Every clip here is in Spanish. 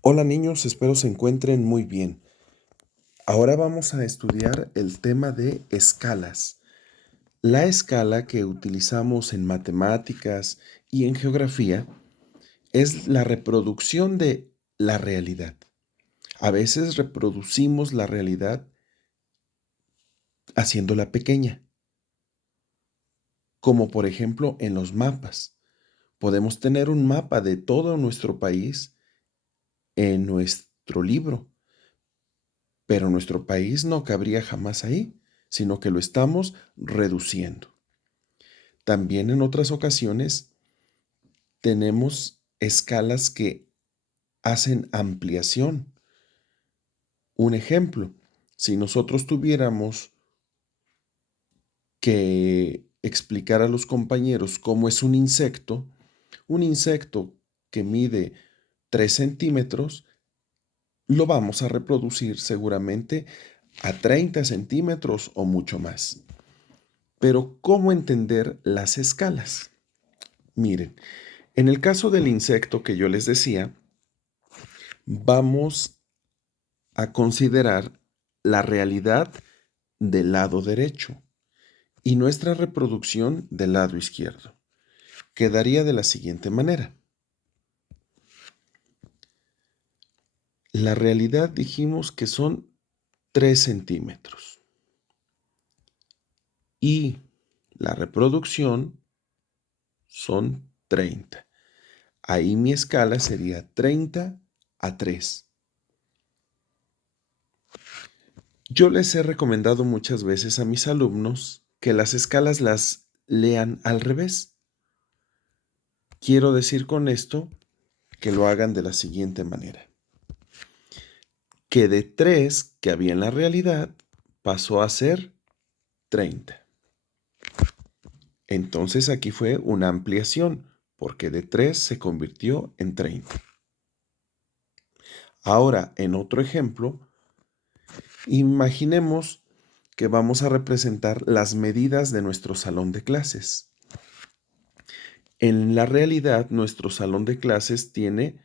Hola niños, espero se encuentren muy bien. Ahora vamos a estudiar el tema de escalas. La escala que utilizamos en matemáticas y en geografía es la reproducción de la realidad. A veces reproducimos la realidad haciéndola pequeña, como por ejemplo en los mapas. Podemos tener un mapa de todo nuestro país en nuestro libro, pero nuestro país no cabría jamás ahí, sino que lo estamos reduciendo. También en otras ocasiones tenemos escalas que hacen ampliación. Un ejemplo, si nosotros tuviéramos que explicar a los compañeros cómo es un insecto que mide 3 centímetros, lo vamos a reproducir seguramente a 30 centímetros o mucho más. Pero, ¿cómo entender las escalas? Miren, en el caso del insecto que yo les decía, vamos a considerar la realidad del lado derecho y nuestra reproducción del lado izquierdo. Quedaría de la siguiente manera. La realidad dijimos que son 3 centímetros y la reproducción son 30. Ahí mi escala sería 30:3. Yo les he recomendado muchas veces a mis alumnos que las escalas las lean al revés. Quiero decir con esto que lo hagan de la siguiente manera. Que de 3 que había en la realidad pasó a ser 30. Entonces aquí fue una ampliación, porque de 3 se convirtió en 30. Ahora, en otro ejemplo, imaginemos que vamos a representar las medidas de nuestro salón de clases. En la realidad, nuestro salón de clases tiene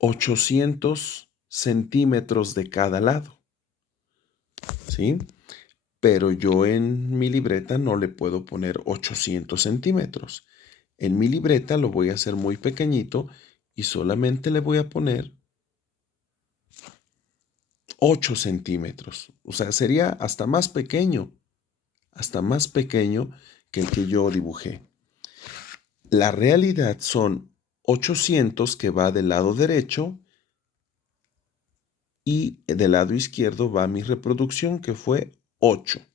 800 centímetros de cada lado, ¿sí? Pero yo en mi libreta no le puedo poner 800 centímetros. En mi libreta lo voy a hacer muy pequeñito y solamente le voy a poner 8 centímetros. O sea, sería hasta más pequeño que el que yo dibujé. La realidad son 800 que va del lado derecho y del lado izquierdo va mi reproducción que fue 8.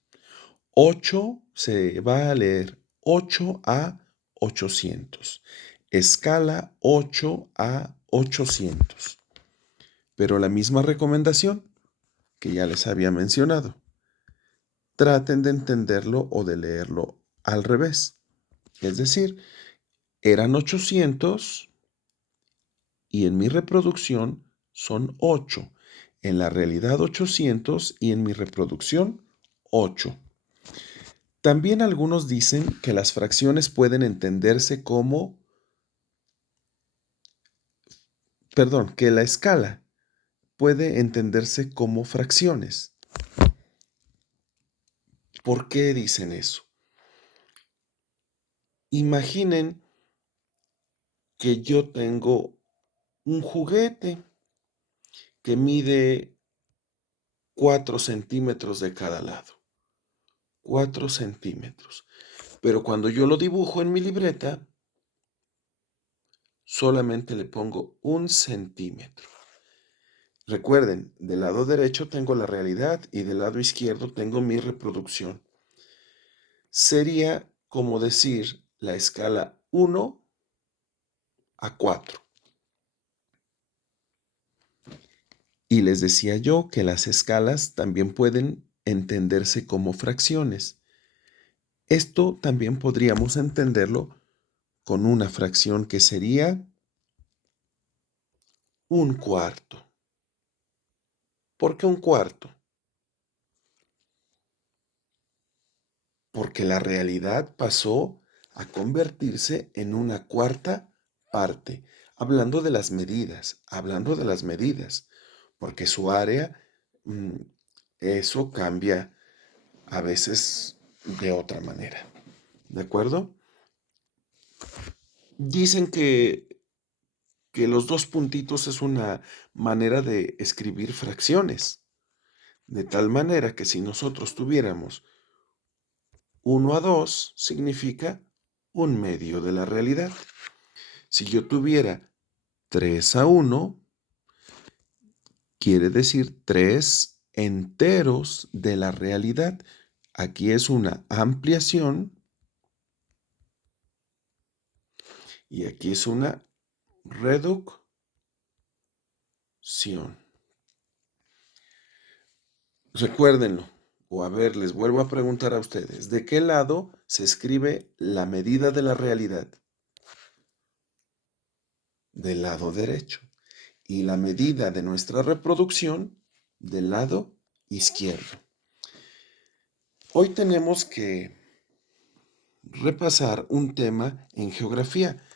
8 se va a leer 8:800. Escala 8:800. Pero la misma recomendación que ya les había mencionado. Traten de entenderlo o de leerlo al revés. Es decir, eran 800 y en mi reproducción son 8. En la realidad 800 y en mi reproducción 8. También algunos dicen que las fracciones pueden entenderse como, que la escala puede entenderse como fracciones. ¿Por qué dicen eso? Imaginen que yo tengo un juguete que mide 4 centímetros de cada lado. 4 centímetros. Pero cuando yo lo dibujo en mi libreta, solamente le pongo 1 centímetro. Recuerden, del lado derecho tengo la realidad y del lado izquierdo tengo mi reproducción. Sería como decir la escala 1:4. Y les decía yo que las escalas también pueden entenderse como fracciones. Esto también podríamos entenderlo con una fracción que sería 1/4. ¿Por qué 1/4? Porque la realidad pasó a convertirse en 1/4 parte hablando de las medidas, porque su área, mm, eso cambia a veces de otra manera. ¿De acuerdo? Dicen que los dos puntitos es una manera de escribir fracciones, de tal manera que si nosotros tuviéramos 1/2, significa un medio de la realidad. Si yo tuviera 3/1, quiere decir 3 enteros de la realidad. Aquí es una ampliación y aquí es una reducción. Recuérdenlo. O a ver, les vuelvo a preguntar a ustedes, ¿de qué lado se escribe la medida de la realidad? Del lado derecho. Y la medida de nuestra reproducción del lado izquierdo. Hoy tenemos que repasar un tema en geografía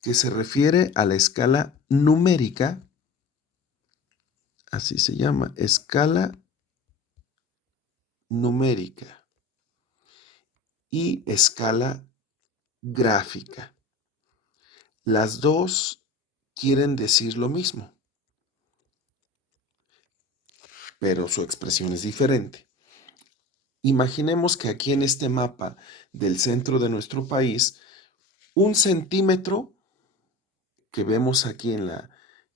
que se refiere a la escala numérica, así se llama, escala numérica y escala gráfica. Las dos quieren decir lo mismo, pero su expresión es diferente. Imaginemos que aquí en este mapa del centro de nuestro país, 1 centímetro que vemos aquí en la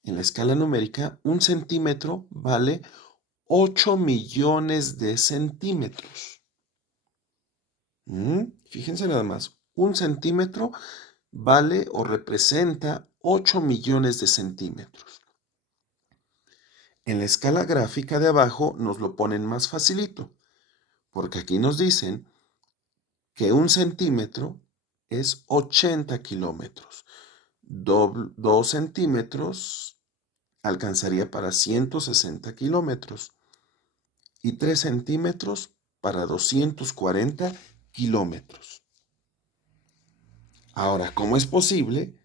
escala numérica, 1 centímetro vale 8 millones de centímetros. Fíjense nada más, 1 centímetro vale o representa 8 millones de centímetros. En la escala gráfica de abajo nos lo ponen más facilito, porque aquí nos dicen que 1 centímetro es 80 kilómetros. 2 centímetros alcanzaría para 160 kilómetros y 3 centímetros para 240 kilómetros. Ahora, ¿cómo es posible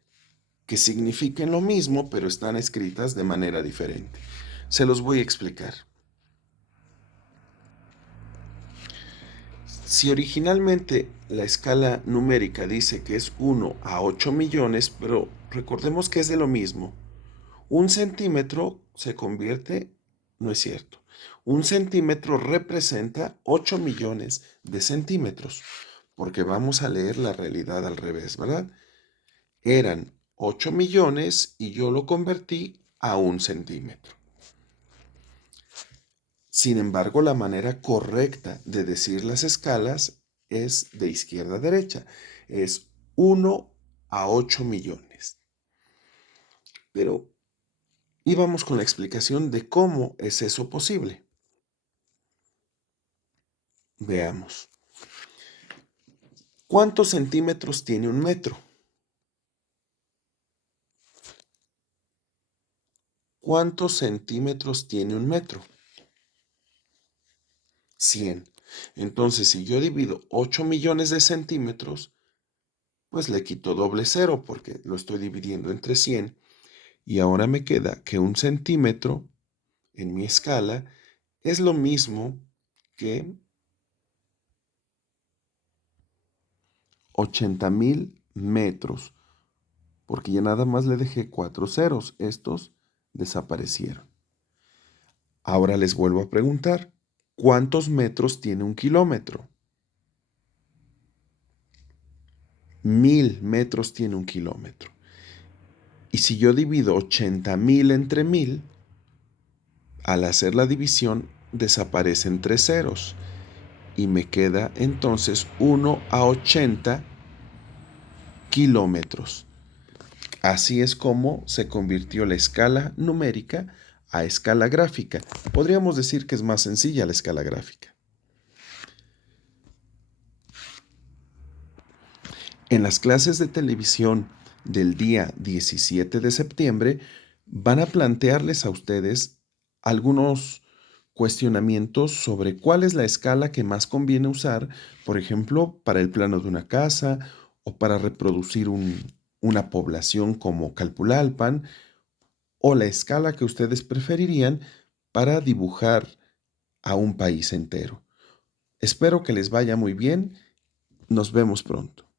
que signifiquen lo mismo pero están escritas de manera diferente? Se los voy a explicar. Si originalmente la escala numérica dice que es 1 a 8 millones, pero recordemos que es de lo mismo. 1 centímetro se convierte, no es cierto. 1 centímetro representa 8 millones de centímetros, porque vamos a leer la realidad al revés, ¿verdad? Eran 8 millones y yo lo convertí a 1 centímetro. Sin embargo, la manera correcta de decir las escalas es de izquierda a derecha. Es 1 a 8 millones. Pero íbamos con la explicación de cómo es eso posible. Veamos. ¿Cuántos centímetros tiene un metro? ¿Cuántos centímetros tiene un metro? 100. Entonces, si yo divido 8 millones de centímetros, pues le quito doble cero porque lo estoy dividiendo entre 100. Y ahora me queda que 1 centímetro en mi escala es lo mismo que 80,000 metros, porque ya nada más le dejé 4 ceros. Estos desaparecieron. Ahora les vuelvo a preguntar, ¿cuántos metros tiene un kilómetro? 1000 metros tiene un kilómetro. Y si yo divido 80,000 entre 1000, al hacer la división desaparecen 3 ceros. Y me queda entonces 1 a 80 kilómetros. Así es como se convirtió la escala numérica a escala gráfica. Podríamos decir que es más sencilla la escala gráfica. En las clases de televisión del día 17 de septiembre van a plantearles a ustedes algunos cuestionamientos sobre cuál es la escala que más conviene usar, por ejemplo, para el plano de una casa o para reproducir un una población como Calpulalpan o la escala que ustedes preferirían para dibujar a un país entero. Espero que les vaya muy bien. Nos vemos pronto.